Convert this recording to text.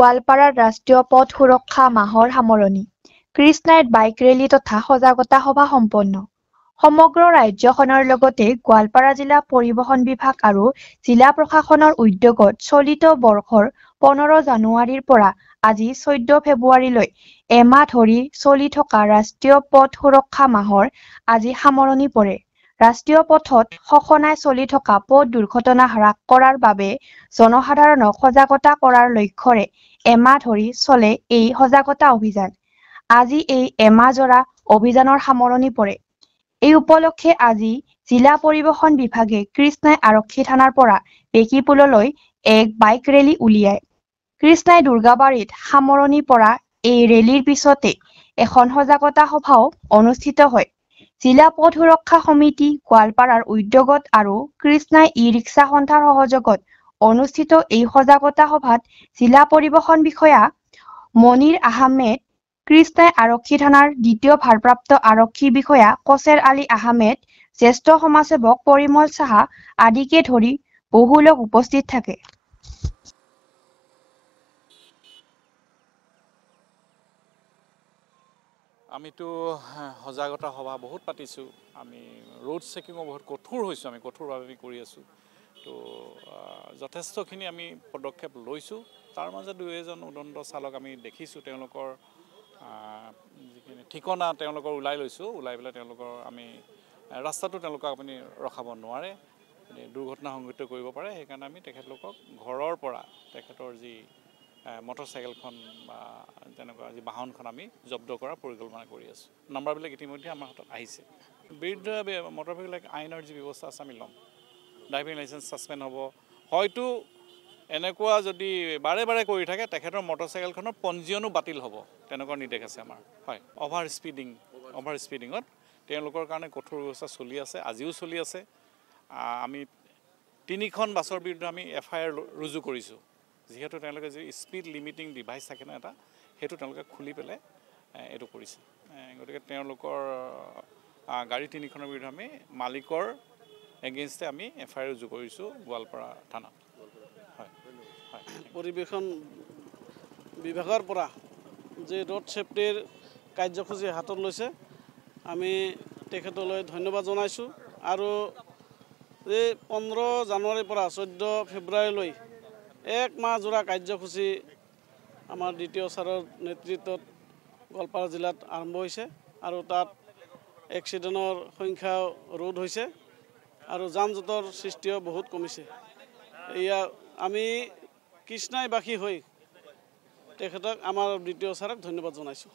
গোৱালপাৰাৰ ৰাষ্ট্ৰীয় পথ সুৰক্ষা মাহৰ সামৰণি। কৃষ্ণাইত বাইক ৰেলী তথা সজাগতা সভা সম্পন্ন। সমগ্ৰ ৰাজ্যখনৰ লগতে গোৱালপাৰা জিলা পৰিবহণ বিভাগ আৰু জিলা প্ৰশাসনৰ উদ্যোগত চলিত বৰ্ষৰ 15 জানুৱাৰীৰ পৰা আজি 14 ফেব্ৰুৱাৰীলৈ এমাহ ধৰি চলি থকা ৰাষ্ট্ৰীয় পথ সুৰক্ষা মাহৰ আজি সামৰণি পৰে। ৰাষ্ট্ৰীয় পথত সঘনাই চলি থকা পথ দুৰ্ঘটনা হ্ৰাস কৰাৰ বাবে জনসাধাৰণক সজাগতা কৰাৰ লক্ষ্যৰে এমাহ ধৰি চলে এই সজাগতা অভিযান। আজি এই এমাহজোৰা অভিযানৰ সামৰণি পৰে। এই উপলক্ষে আজি জিলা পৰিবহণ বিভাগে কৃষ্ণাই আৰক্ষী থানাৰ পৰা বেকিপুললৈ এক বাইক ৰেলী উলিয়ায়। কৃষ্ণাই দুৰ্গাবাৰীত সামৰণি পৰা এই ৰেলীৰ পিছতে এখন সজাগতা সভাও অনুষ্ঠিত হয়। জিলা পথ সুৰক্ষা সমিতি গোৱালপাৰাৰ উদ্যোগত আৰু কৃষ্ণাই ই-ৰিক্সা সন্থাৰ সহযোগত অনুষ্ঠিত এই সজাগতা সভাত জিলা পৰিবহণ বিষয়া মনিৰ আহমেদ, কৃষ্ণাই আৰক্ষী থানাৰ দ্বিতীয় ভাৰপ্ৰাপ্ত আৰক্ষী বিষয়া কচেৰ আলী আহমেদ, জ্যেষ্ঠ সমাজসেৱক পৰিমল সাহা আদিকে ধৰি বহু লোক উপস্থিত থাকে। আমিতো সজাগতা সভা বহুত পাতিছোঁ। আমি ৰোড চেকিঙো বহুত কঠোৰ হৈছোঁ, আমি কঠোৰভাৱে আমি কৰি আছোঁ। তো যথেষ্টখিনি আমি পদক্ষেপ লৈছোঁ। তাৰ মাজত দুই এজন উদণ্ড চালক আমি দেখিছোঁ, তেওঁলোকৰ যিখিনি ঠিকনা তেওঁলোকৰ ওলাই লৈছোঁ, ওলাই পেলাই তেওঁলোকৰ আমি ৰাস্তাটো তেওঁলোকক আপুনি ৰখাব নোৱাৰে, দুৰ্ঘটনা সংঘটিত কৰিব পাৰে। সেইকাৰণে আমি তেখেতলোকক ঘৰৰ পৰা তেখেতৰ যি মটৰচাইকেলখন বা তেনেকুৱা যি বাহনখন আমি জব্দ কৰাৰ পৰিকল্পনা কৰি আছোঁ। নাম্বাৰবিলাক ইতিমধ্যে আমাৰ হাতত আহিছে। বিৰুদ্ধে মটৰ ভেহিকেল আইনৰ যি ব্যৱস্থা আছে আমি ল'ম। ড্ৰাইভিং লাইচেঞ্চ ছাছপেণ্ড হ'ব। হয়তো এনেকুৱা যদি বাৰে বাৰে কৰি থাকে তেখেতৰ মটৰচাইকেলখনৰ পঞ্জীয়নো বাতিল হ'ব, তেনেকুৱা নিৰ্দেশ আছে আমাৰ। হয়, অভাৰ স্পীডিঙত তেওঁলোকৰ কাৰণে কঠোৰ ব্যৱস্থা চলি আছে, আজিও চলি আছে। আমি 3খন বাছৰ বিৰুদ্ধে আমি FIR ৰুজু কৰিছোঁ। যিহেতু তেওঁলোকে যি স্পীড লিমিটিং ডিভাইচ থাকে ন এটা, সেইটো তেওঁলোকে খুলি পেলাই এইটো কৰিছে। গতিকে তেওঁলোকৰ গাড়ী 3খনৰ বিৰুদ্ধে আমি মালিকৰ এগেইনষ্টে আমি FIR ৰুজু কৰিছোঁ গোৱালপাৰা থানাত। হয়, হয়। পৰিৱেশন বিভাগৰ পৰা যে ৰোড ছেফটিৰ কাৰ্যসূচী হাতত লৈছে, আমি তেখেতলৈ ধন্যবাদ জনাইছোঁ। আৰু এই 15 জানুৱাৰীৰ পৰা 14 ফেব্ৰুৱাৰীলৈ এক মাহ জোৰা কাৰ্যসূচী আমাৰ দ্বিতীয় ছাৰৰ নেতৃত্বত গোৱালপাৰা জিলাত আৰম্ভ হৈছে আৰু তাত এক্সিডেণ্টৰ সংখ্যাও ৰোধ হৈছে আৰু যান জঁটৰ সৃষ্টিও বহুত কমিছে। এয়া আমি কৃষ্ণাইবাসী হৈ তেখেতক আমাৰ দ্বিতীয় ছাৰক ধন্যবাদ জনাইছোঁ।